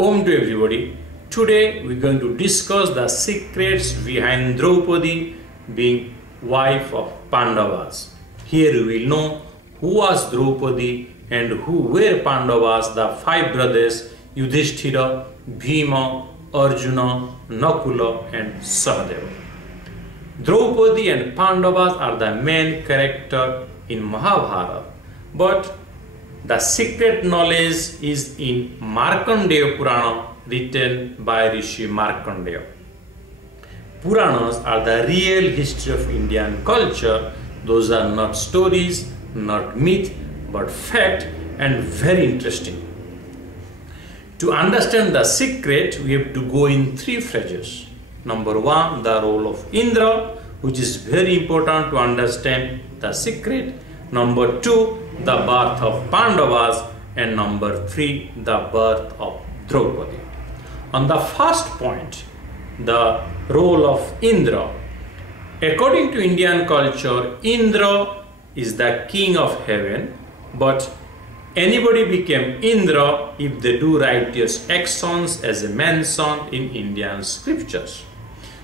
Om to everybody. Today we are going to discuss the secrets behind Draupadi being wife of Pandavas. Here we will know who was Draupadi and who were Pandavas, the five brothers Yudhisthira, Bhima, Arjuna, Nakula and Sahadeva. Draupadi and Pandavas are the main character in Mahabharata, but the secret knowledge is in Markandeya Purana written by Rishi Markandey. Puranas are the real history of Indian culture. Those are not stories, not myth, but fact and very interesting. To understand the secret, we have to go in three phases. Number one, the role of Indra, which is very important to understand the secret. Number two, the birth of Pandavas. And number three, the birth of Draupadi. On the first point, the role of Indra. According to Indian culture, Indra is the king of heaven, but anybody became Indra if they do righteous actions as mentioned in Indian scriptures.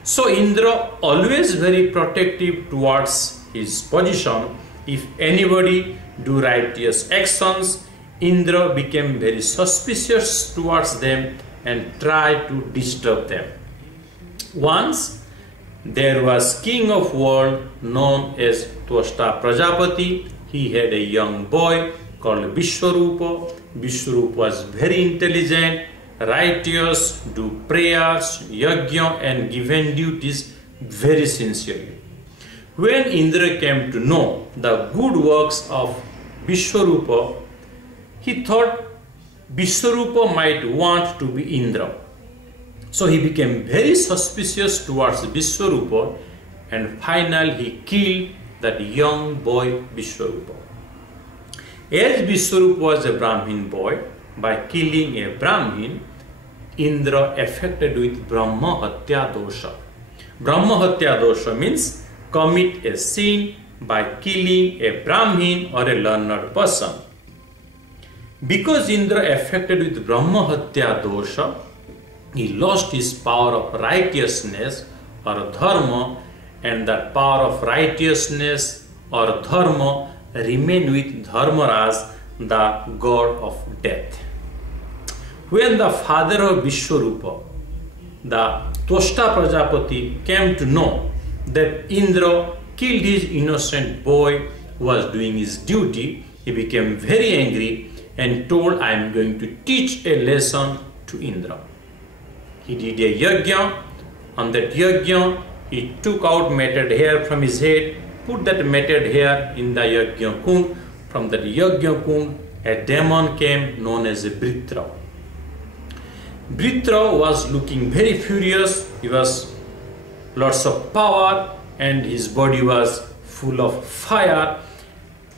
So Indra always very protective towards his position. If anybody do righteous actions, Indra became very suspicious towards them and tried to disturb them. Once there was king of world known as Tvashta Prajapati. He had a young boy called Vishwarupa. Vishwarupa was very intelligent, righteous, do prayers, yajna and given duties very sincerely. When Indra came to know the good works of Vishwarupa, he thought Vishwarupa might want to be Indra. So he became very suspicious towards Vishwarupa and finally he killed that young boy Vishwarupa. As Vishwarupa was a Brahmin boy, by killing a Brahmin, Indra affected with Brahma Hatya Dosha. Brahma Hatya Dosha means commit a sin by killing a Brahmin or a learned person. Because Indra affected with Brahma Hatya Dosha, he lost his power of righteousness or dharma, and that power of righteousness or dharma remained with Dharmaraj, the god of death. When the father of Vishwarupa, the Tvashta Prajapati, came to know that Indra killed his innocent boy who was doing his duty, he became very angry and told, I am going to teach a lesson to Indra. He did a yajna. On that yajna, he took out matted hair from his head, put that matted hair in the yajna kund. From that yajna kund, a demon came known as a Vritra. Vritra was looking very furious. He was lots of power and his body was full of fire,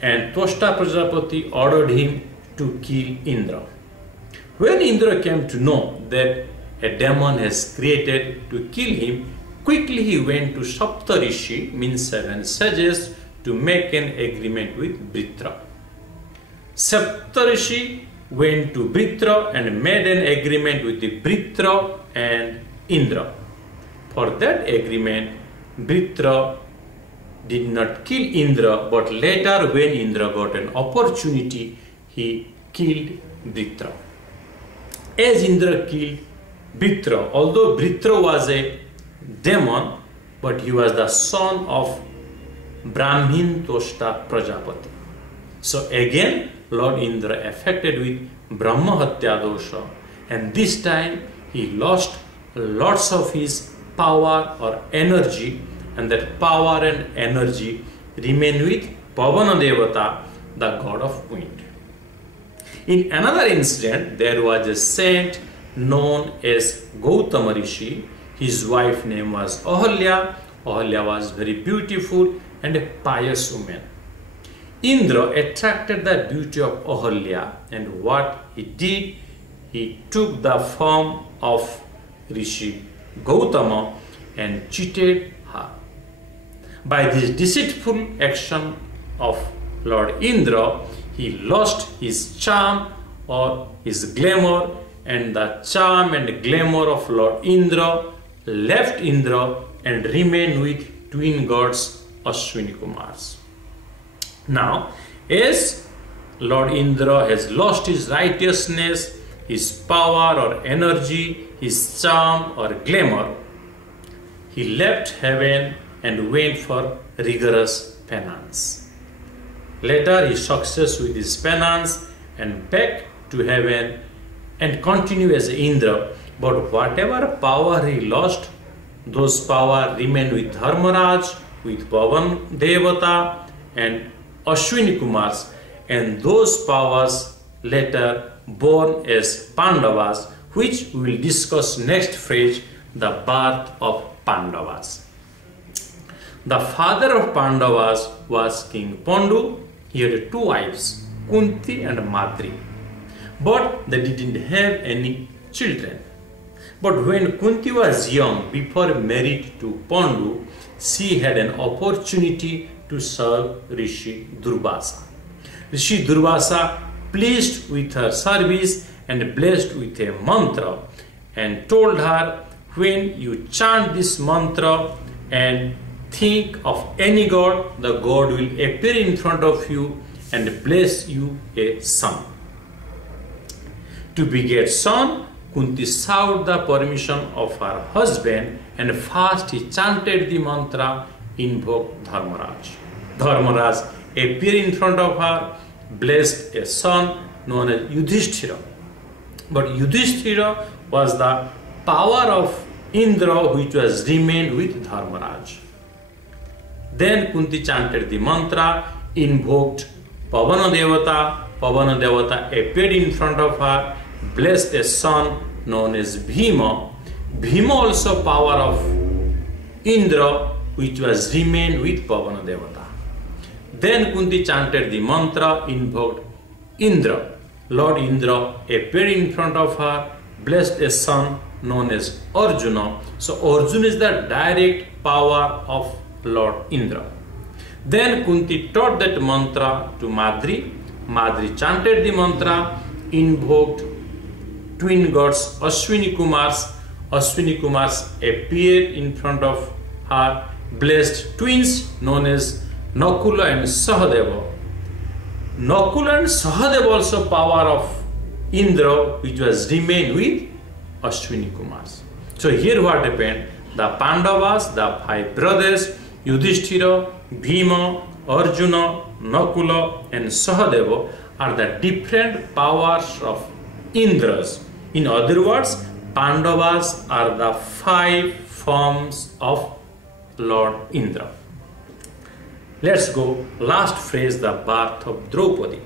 and Tvashta Prajapati ordered him to kill Indra. When Indra came to know that a demon has created to kill him, quickly he went to Saptarshi, means 7 sages, to make an agreement with Vritra. Saptarshi went to Vritra and made an agreement with the Vritra and Indra. For that agreement, Vritra did not kill Indra, but later when Indra got an opportunity, he killed Vritra. As Indra killed Vritra, although Vritra was a demon, but he was the son of Brahmin Tvashta Prajapati. So again, Lord Indra affected with Brahma Hatya Dosha, and this time he lost lots of his power or energy, and that power and energy remained with Pavana Devata, the god of wind. In another incident, there was a saint known as Gautama Rishi. His wife name was Ahalya. Ahalya was very beautiful and a pious woman. Indra attracted the beauty of Ahalya, and what he did, he took the form of Rishi Gautama and cheated her. By this deceitful action of Lord Indra, he lost his charm or his glamour and the charm and glamour of Lord Indra, left Indra and remained with twin gods Ashwini Kumars. Now, as Lord Indra has lost his righteousness, his power or energy, his charm or glamour, he left heaven and went for rigorous penance. Later he success with his penance and back to heaven and continue as Indra. But whatever power he lost, those power remained with Dharmaraj, with Pavan Devata and Ashwini Kumars, and those powers later born as Pandavas, which we will discuss next phrase, the birth of Pandavas. The father of Pandavas was King Pandu. He had two wives, Kunti and Madri, but they didn't have any children. But when Kunti was young, before married to Pandu, she had an opportunity to serve Rishi Durvasa. Rishi Durvasa, pleased with her service and blessed with a mantra, and told her, when you chant this mantra and think of any god, the god will appear in front of you and bless you a son. To beget son, Kunti sought the permission of her husband, and first he chanted the mantra, invoked Dharmaraj. Dharmaraj appeared in front of her, blessed a son known as Yudhisthira. But Yudhisthira was the power of Indra which was remained with Dharmaraj. Then Kunti chanted the mantra, invoked Pavana Devata. Pavana Devata appeared in front of her, blessed a son known as Bhima. Bhima also power of Indra which was remained with Pavana Devata. Then Kunti chanted the mantra, invoked Indra. Lord Indra appeared in front of her, blessed a son known as Arjuna. So Arjuna is the direct power of Lord Indra. Then Kunti taught that mantra to Madri. Madri chanted the mantra, invoked twin gods Ashwini Kumars. Ashwini Kumars appeared in front of her, blessed twins known as Nakula and Sahadeva. Nakula and Sahadeva also power of Indra which was remained with Ashwini Kumars. So here what happened, the Pandavas, the five brothers, Yudhisthira, Bhima, Arjuna, Nakula and Sahadeva are the different powers of Indras. In other words, Pandavas are the five forms of Lord Indra. Let's go last phrase, the birth of Draupadi.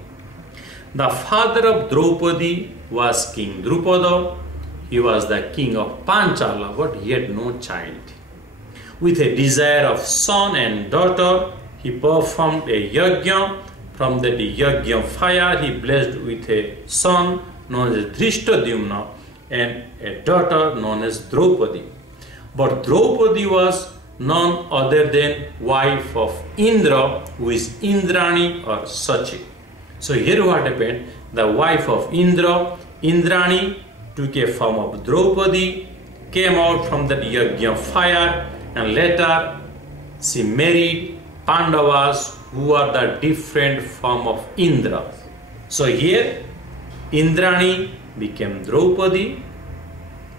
The father of Draupadi was King Drupada. He was the king of Panchala, but he had no child. With a desire of son and daughter, he performed a yajna. From that yajna fire, he blessed with a son known as Dhrishtadyumna and a daughter known as Draupadi. But Draupadi was none other than wife of Indra, who is Indrani or Sachi. So here what happened, the wife of Indra, Indrani, took a form of Draupadi, came out from that yajna fire, and later she married Pandavas, who are the different form of Indra. So here Indrani became Draupadi.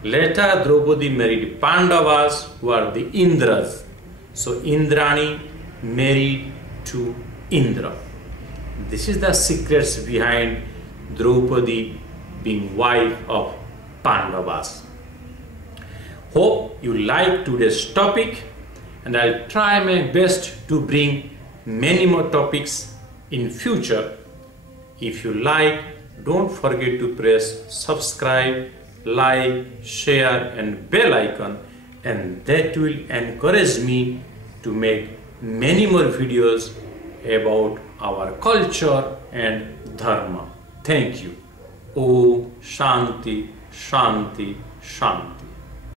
Later Draupadi married Pandavas, who are the Indras. So Indrani married to Indra. This is the secrets behind Draupadi being wife of Pandavas. Hope you like today's topic, and I'll try my best to bring many more topics in future. If you like, don't forget to press subscribe, like, share and bell icon, and that will encourage me to make many more videos about our culture and dharma. Thank you. Om Shanti, Shanti, Shanti.